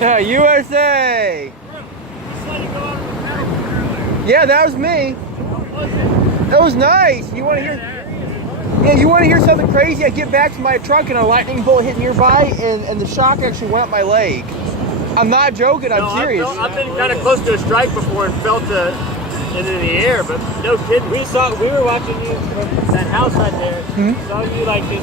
Yeah, USA. Yeah, that was me. That was nice. You want to hear? Yeah, you want to hear something crazy? I get back to my truck and a lightning bolt hit nearby, and the shock actually went up my leg. I'm not joking. I'm serious. I've been kind of close to a strike before and felt it in the air, but no kidding. We were watching you from that house right there. Saw you like this.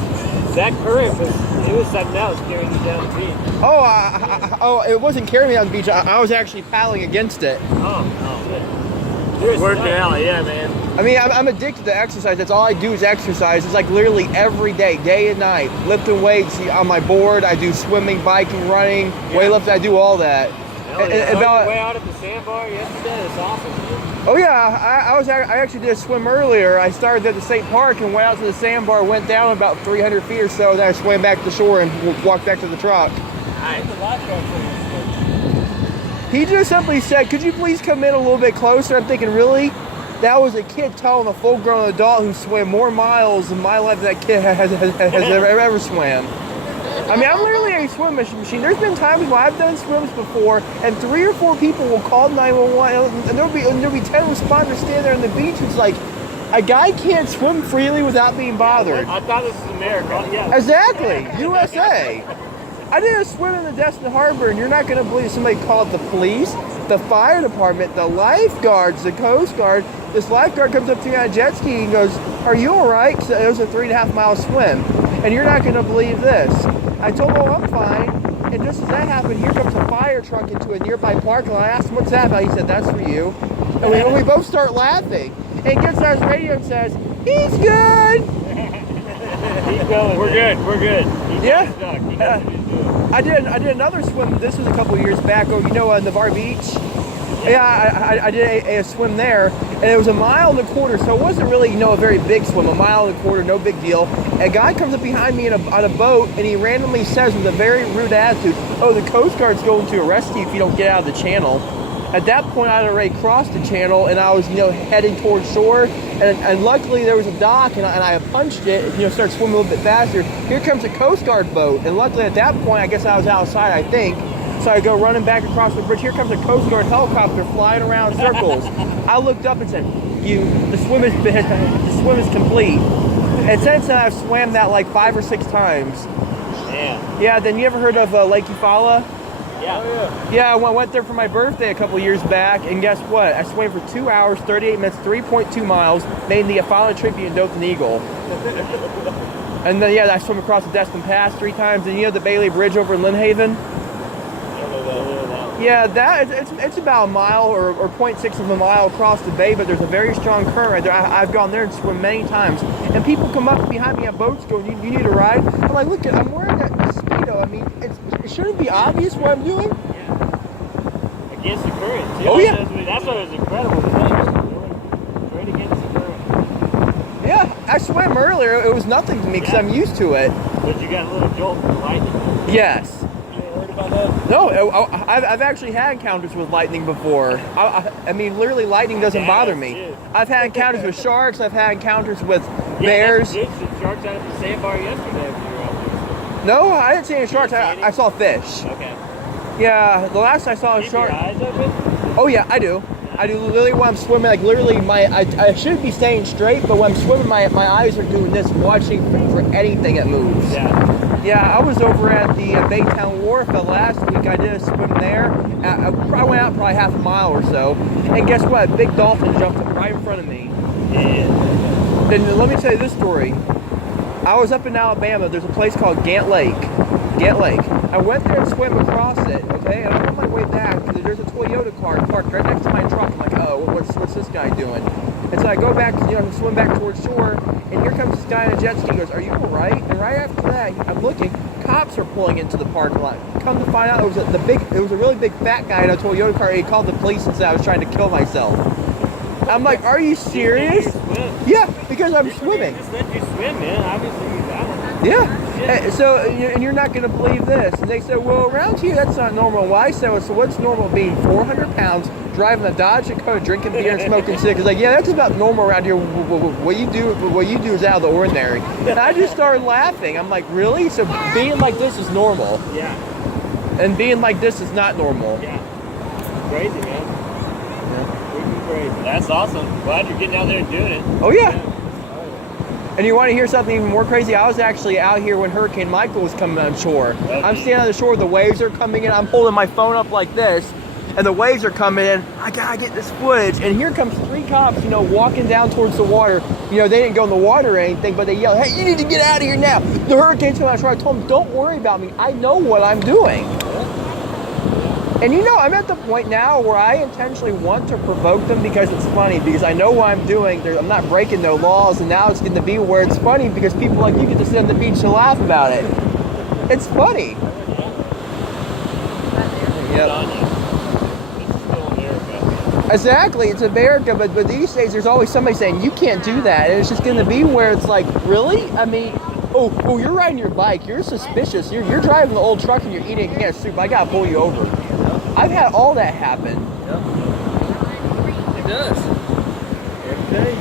That current it was something else carrying you down the beach. Oh, it wasn't carrying me down the beach. I was actually paddling against it. Oh, you're working out, yeah, man. I mean, I'm addicted to exercise. That's all I do is exercise. It's like literally every day and night. Lifting weights on my board. I do swimming, biking, running, weightlifting. I do all that. About way out at the sandbar yesterday. It's awesome, dude. Oh yeah, I actually did a swim earlier. I started at the state park and went out to the sandbar, went down about 300 feet or so, then I swam back to the shore and walked back to the truck. He just simply said, "Could you please come in a little bit closer?" I'm thinking, really? That was a kid telling a full-grown adult who swam more miles in my life than that kid has ever swam. I mean, I'm literally a swim machine. There's been times where I've done swims before, and 3 or 4 people will call 911, and there'll be 10 responders standing there on the beach. It's like, a guy can't swim freely without being bothered. I thought this was America. Yeah. Exactly, USA. I did a swim in the Destin Harbor, and you're not going to believe somebody called the police, the fire department, the lifeguards, the Coast Guard. This lifeguard comes up to me on a jet ski and goes, "Are you all right?" Because it was a 3.5-mile swim. And you're not going to believe this. I told him, "Oh, I'm fine." And just as that happened, here comes a fire truck into a nearby parking lot. I asked him, "What's that about?" He said, "That's for you." And we both start laughing. And he gets on his radio and says, "He's good." He's going. We're good. Yeah. I did another swim. This was a couple years back. Oh, Navarre Beach. Yeah, I did a swim there, and it was 1.25 miles, so it wasn't really, a very big swim. 1.25 miles, no big deal. A guy comes up behind me on a boat, and he randomly says with a very rude attitude, "Oh, the Coast Guard's going to arrest you if you don't get out of the channel." At that point, I had already crossed the channel, and I was, heading towards shore, and luckily there was a dock, and I punched it, started swimming a little bit faster. Here comes a Coast Guard boat, and luckily at that point, I guess I was outside, I think. So I go running back across the bridge. Here comes a Coast Guard helicopter flying around in circles. I looked up and said, the swim is complete." And since then, I've swam that like 5 or 6 times. Yeah, then you ever heard of Lake Eufaula? Yeah. Yeah, I went there for my birthday a couple years back, and guess what? I swam for 2 hours, 38 minutes, 3.2 miles, made the Eufaula Tribute in Dothan Eagle. And then, I swam across the Destin Pass 3 times, and the Bailey Bridge over in Lynn Haven? Yeah, it's about 1 mile or 0.6 of a mile across the bay, but there's a very strong current right there. I've gone there and swim many times, and people come up behind me on boats going, you need a ride?" I'm like, "Look, I'm wearing that Speedo. I mean, it shouldn't be obvious what I'm doing." Yeah. Against the current. See, oh yeah. That's what was incredible today. Right against the current. Yeah, I swam earlier. It was nothing to me because I'm used to it. But you got a little jolt from lightning. Yes. About that? No, I've actually had encounters with lightning before. I mean, literally, lightning doesn't bother me. I've had encounters with sharks. I've had encounters with bears. Some sharks out at the sandbar yesterday if you were out there. No, I didn't see any sharks. I saw fish. Okay. Yeah, the last I saw a shark. Keep your eyes open? Oh yeah, I do. I do literally when I'm swimming. Like literally, I should be staying straight, but when I'm swimming, my eyes are doing this, watching for anything that moves. Yeah. Yeah, I was over at the Baytown Wharf last week. I did a swim there. I went out probably 1/2 mile or so. And guess what? A big dolphin jumped up right in front of me. Yeah. Then let me tell you this story. I was up in Alabama. There's a place called Gant Lake. Gant Lake. I went there and swam across it, okay? And I'm on my way back. There's a Toyota car parked right next to my truck. I'm like, "Oh, what's this guy doing?" And so I go back, swim back towards shore, and here comes this guy in a jet ski. He goes, "Are you all right?" And right after that, I'm looking, cops are pulling into the parking lot. Come to find out, it was a really big fat guy in a Toyota car. He called the police and said I was trying to kill myself. I'm like, "Are you serious?" Yeah, because I'm swimming. Just let you swim, man. Obviously, you got it. Yeah. So, and you're not going to believe this. And they said, "Well, around here, that's not normal." Why? So what's normal? Being 400 pounds, driving a Dodge Dakota, drinking beer and smoking cigarettes. Like, yeah, that's about normal around here. What you do is out of the ordinary. And I just started laughing. I'm like, really? So being like this is normal? Yeah. And being like this is not normal. Yeah. Crazy, man. Freaking crazy. That's awesome. Glad you're getting out there and doing it. Oh yeah. And you want to hear something even more crazy? I was actually out here when Hurricane Michael was coming on shore. I'm standing on the shore, the waves are coming in. I'm holding my phone up like this, and the waves are coming in. I gotta get this footage. And here comes 3 cops, you know, walking down towards the water. You know, they didn't go in the water or anything, but they yelled, "Hey, you need to get out of here now. The hurricane's coming on shore." I told them, "Don't worry about me. I know what I'm doing." And you know, I'm at the point now where I intentionally want to provoke them because it's funny, because I know what I'm doing. I'm not breaking no laws, and now it's getting to be where it's funny because people like you get to sit on the beach and laugh about it. It's funny. Yep. Exactly, it's America, but these days there's always somebody saying you can't do that, and it's just going to be where it's like, really? I mean, oh, you're riding your bike, you're suspicious, you're driving the old truck and you're eating a can of soup, I gotta pull you over. I've had all that happen. Yep. It does. Okay.